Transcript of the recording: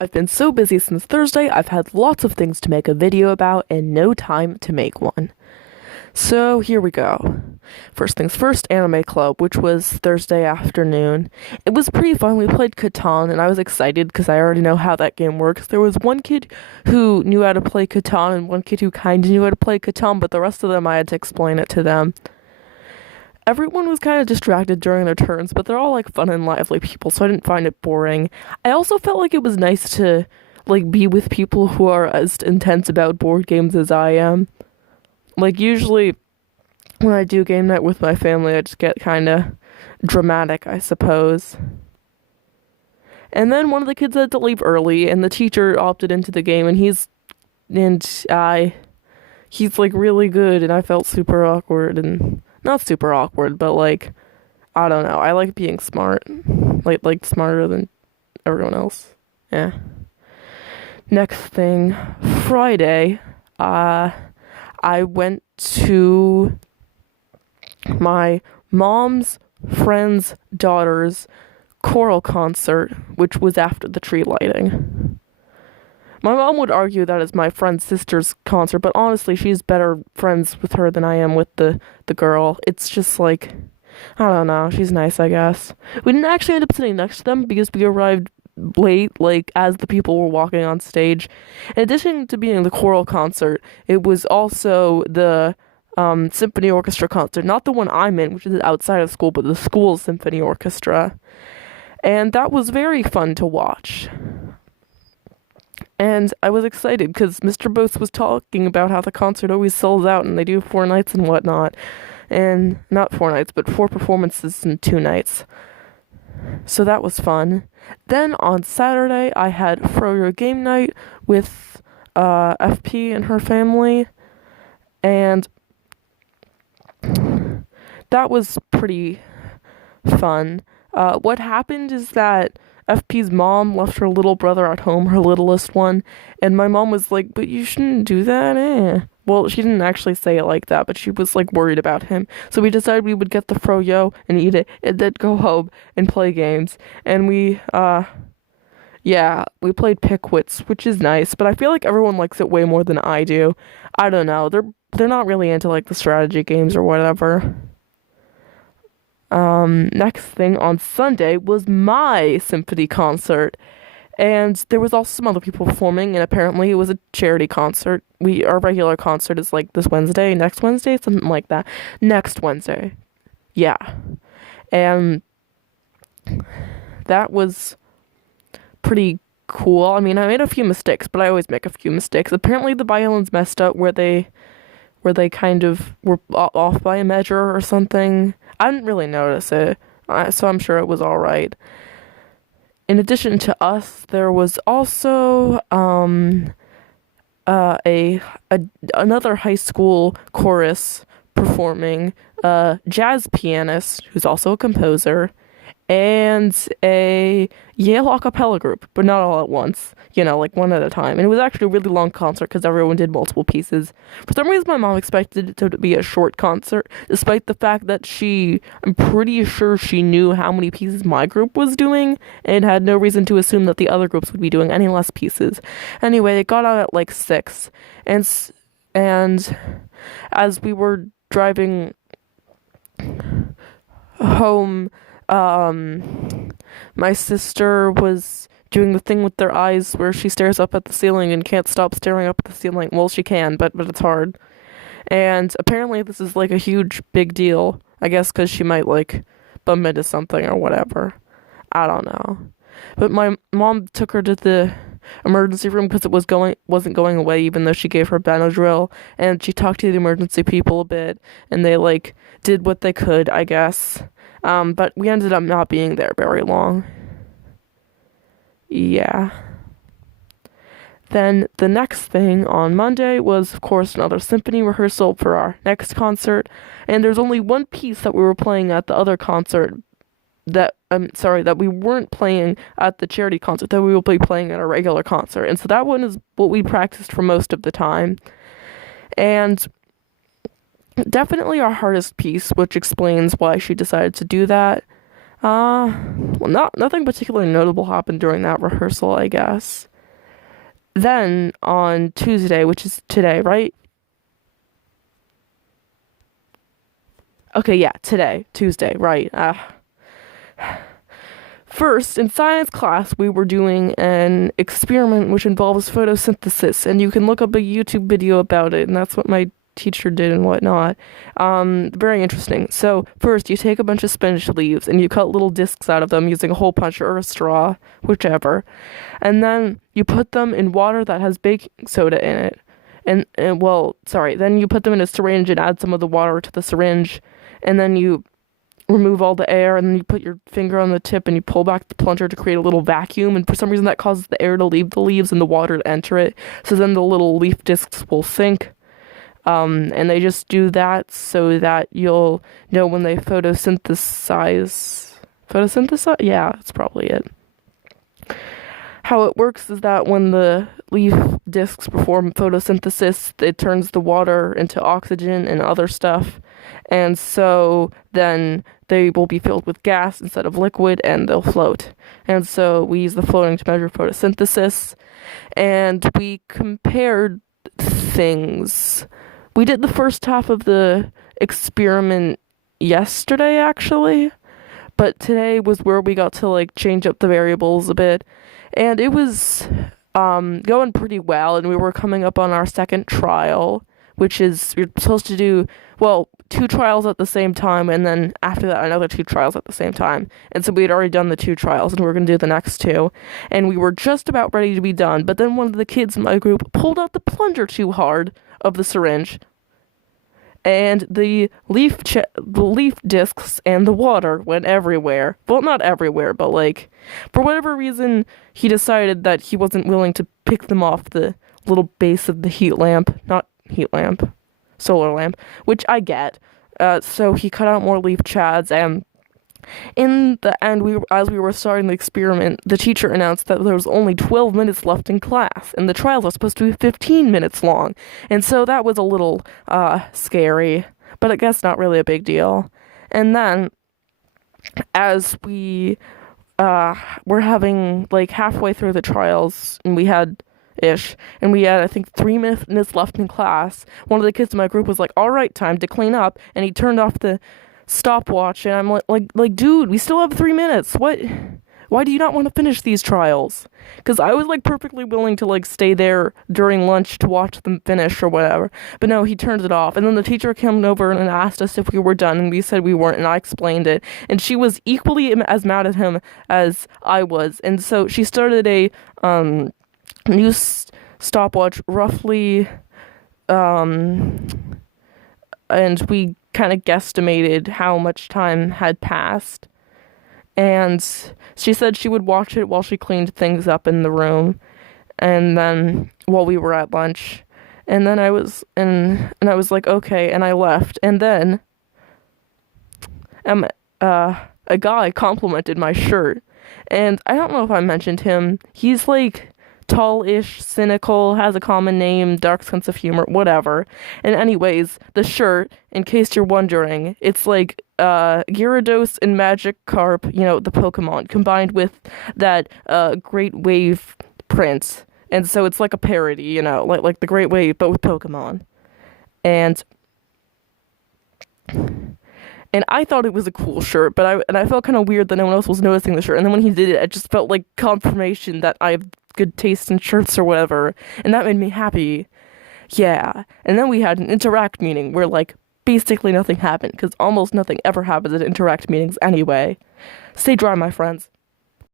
I've been so busy since Thursday, I've had lots of things to make a video about and no time to make one. So here we go. First things first, Anime Club, which was Thursday afternoon. It was pretty fun. We played Catan, and I was excited because I already know how that game works. There was one kid who knew how to play Catan and one kid who kind of knew how to play Catan, but the rest of them I had to explain it to them. Everyone was kind of distracted during their turns, but they're all like fun and lively people, so I didn't find it boring. I also felt like it was nice to like be with people who are as intense about board games as I am. Like usually when I do game night with my family, I just get kind of dramatic, I suppose. And then one of the kids had to leave early, and the teacher opted into the game, and he's like really good, and I felt super awkward and not super awkward, but like I don't know. I like being smart, like smarter than everyone else. Yeah. Next thing, Friday, I went to my mom's friend's daughter's choral concert, which was after the tree lighting. My mom would argue that is my friend's sister's concert, but honestly, she's better friends with her than I am with the girl. It's just like, I don't know, she's nice, I guess. We didn't actually end up sitting next to them because we arrived late, like, as the people were walking on stage. In addition to being the choral concert, it was also the symphony orchestra concert, not the one I'm in, which is outside of school, but the school's symphony orchestra. And that was very fun to watch. And I was excited because Mr. Bose was talking about how the concert always sells out and they do 4 nights and whatnot. And not 4 nights, but 4 performances in 2 nights. So that was fun. Then on Saturday, I had Froyo game night with FP and her family. And that was pretty fun. What happened is that FP's mom left her little brother at home, her littlest one, and my mom was like, but you shouldn't do that, eh. Well, she didn't actually say it like that, but she was like worried about him. So we decided we would get the froyo and eat it, and then go home and play games. And we played Pickwits, which is nice, but I feel like everyone likes it way more than I do. I don't know, they're not really into like the strategy games or whatever. Next thing on Sunday was my symphony concert, and there was also some other people performing, and apparently it was a charity concert. Our regular concert is like this Wednesday, next Wednesday, something like that. Next Wednesday. Yeah. And that was pretty cool. I mean, I made a few mistakes, but I always make a few mistakes. Apparently the violins messed up where they kind of were off by a measure or something. I didn't really notice it, so I'm sure it was all right. In addition to us, there was also another high school chorus performing, a jazz pianist who's also a composer, and a Yale a cappella group, but not all at once, like one at a time. And it was actually a really long concert because everyone did multiple pieces. For some reason, my mom expected it to be a short concert, despite the fact that I'm pretty sure she knew how many pieces my group was doing, and had no reason to assume that the other groups would be doing any less pieces. Anyway, it got out at like 6, and as we were driving home, my sister was doing the thing with their eyes where she stares up at the ceiling and can't stop staring up at the ceiling. Well, she can, but it's hard. And apparently this is like a huge big deal. I guess because she might like bump into something or whatever. I don't know. But my mom took her to the emergency room because it wasn't going away, even though she gave her Benadryl, and she talked to the emergency people a bit, and they like did what they could, I guess. But we ended up not being there very long. Yeah. Then the next thing on Monday was, of course, another symphony rehearsal for our next concert. And there's only one piece that we were playing at the other concert that we weren't playing at the charity concert, that we will be playing at a regular concert. And so that one is what we practiced for most of the time. And definitely our hardest piece, which explains why she decided to do that. Uh, well, nothing particularly notable happened during that rehearsal, I guess. Then on Tuesday, which is today, right? Okay, yeah, today, Tuesday, right. First, in science class, we were doing an experiment which involves photosynthesis, and you can look up a YouTube video about it, and that's what my teacher did and whatnot. Very interesting. So, first, you take a bunch of spinach leaves and you cut little discs out of them using a hole puncher or a straw, whichever, and then you put them in water that has baking soda in it. And well, sorry, then you put them in a syringe and add some of the water to the syringe, and then you remove all the air, and then you put your finger on the tip and you pull back the plunger to create a little vacuum, and for some reason that causes the air to leave the leaves and the water to enter it, so then the little leaf discs will sink. And they just do that so that you'll know when they photosynthesize. Photosynthesize? Yeah, that's probably it. How it works is that when the leaf discs perform photosynthesis, it turns the water into oxygen and other stuff. And so then they will be filled with gas instead of liquid and they'll float. And so we use the floating to measure photosynthesis. And we compared things. We did the first half of the experiment yesterday, actually. But today was where we got to like change up the variables a bit. And it was going pretty well, and we were coming up on our second trial, which is you're supposed to do, well, 2 trials at the same time, and then after that another 2 trials at the same time. And so we had already done the 2 trials, and we were going to do the next 2, and we were just about ready to be done, but then one of the kids in my group pulled out the plunger too hard of the syringe, and the leaf discs and the water went everywhere. Well, not everywhere, but like, for whatever reason, he decided that he wasn't willing to pick them off the little base of the solar lamp, which I get. So he cut out more leaf chads, and in the end, as we were starting the experiment, the teacher announced that there was only 12 minutes left in class, and the trials are supposed to be 15 minutes long. And so that was a little scary, but I guess not really a big deal. And then, as we were having, like, halfway through the trials, and we had I think 3 minutes left in class, one of the kids in my group was like, all right, time to clean up, and he turned off the stopwatch, and I'm like, dude, we still have 3 minutes. Why do you not want to finish these trials? Because I was like perfectly willing to like stay there during lunch to watch them finish or whatever. But no, he turned it off. And then the teacher came over and asked us if we were done, and we said we weren't, and I explained it. And she was equally as mad at him as I was. And so she started a new stopwatch roughly, and we kind of guesstimated how much time had passed. And she said she would watch it while she cleaned things up in the room, and then while we were at lunch. And then I was like, okay, and I left. And then a guy complimented my shirt. And I don't know if I mentioned him. He's like tall-ish, cynical, has a common name, dark sense of humor, whatever. And anyways, the shirt, in case you're wondering, it's like Gyarados and Magikarp, the Pokemon, combined with that Great Wave print. And so it's like a parody, like the Great Wave, but with Pokemon. And I thought it was a cool shirt, but I felt kind of weird that no one else was noticing the shirt. And then when he did it, I just felt like confirmation that I have good taste in shirts or whatever, and that made me happy. Yeah. And then we had an interact meeting where like basically nothing happened, because almost nothing ever happens at interact meetings anyway. Stay dry, my friends.